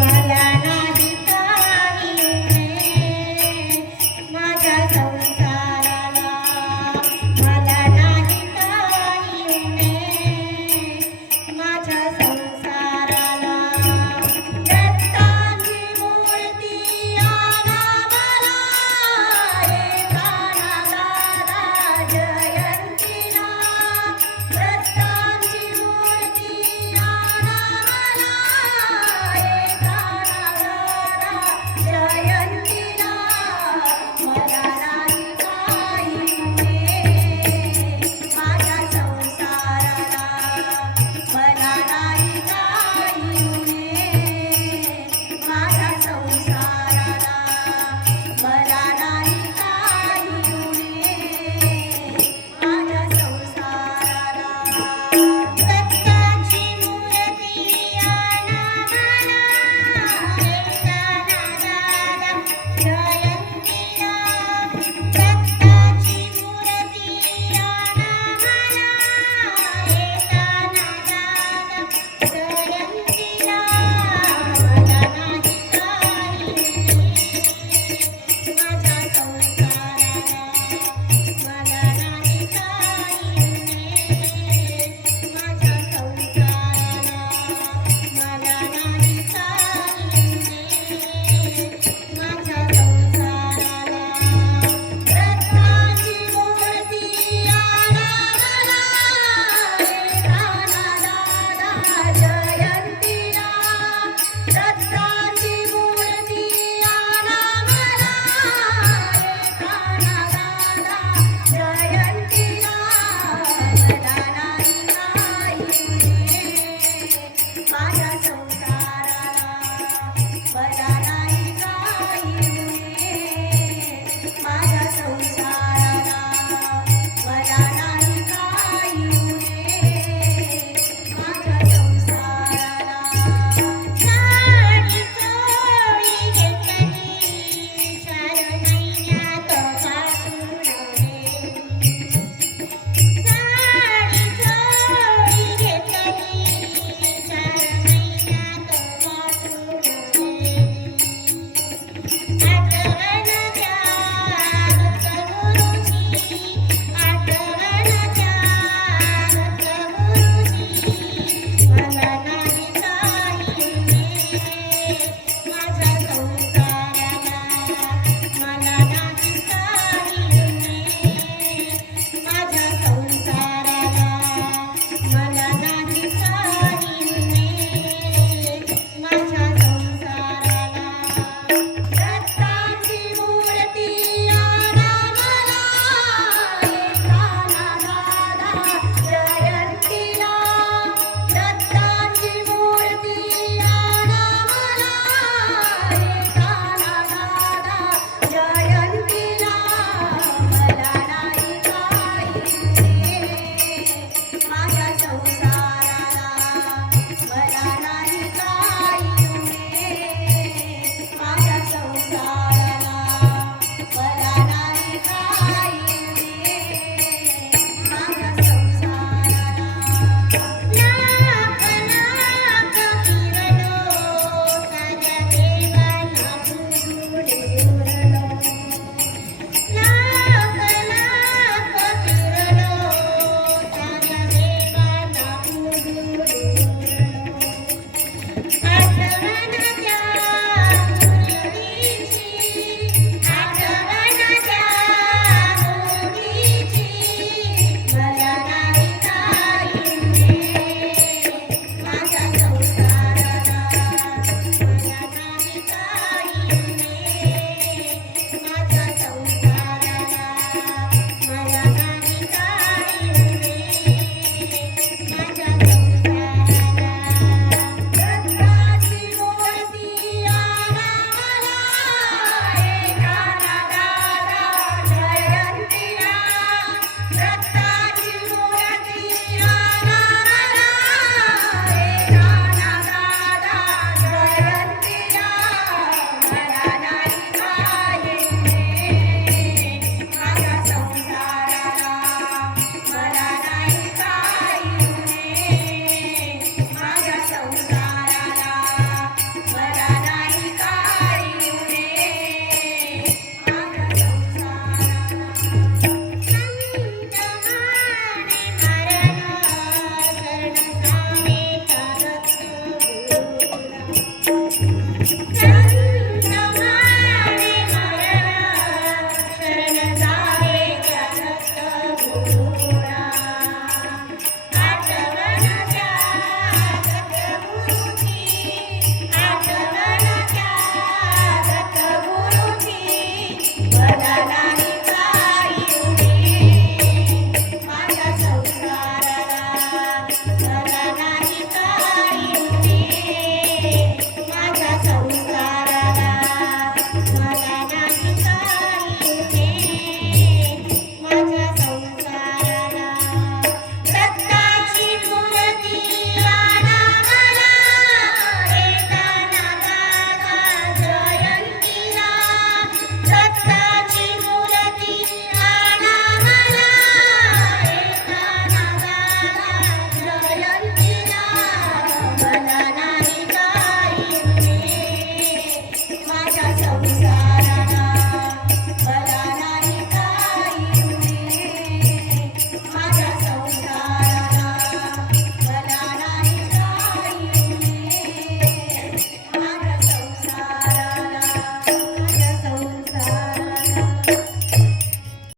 Mala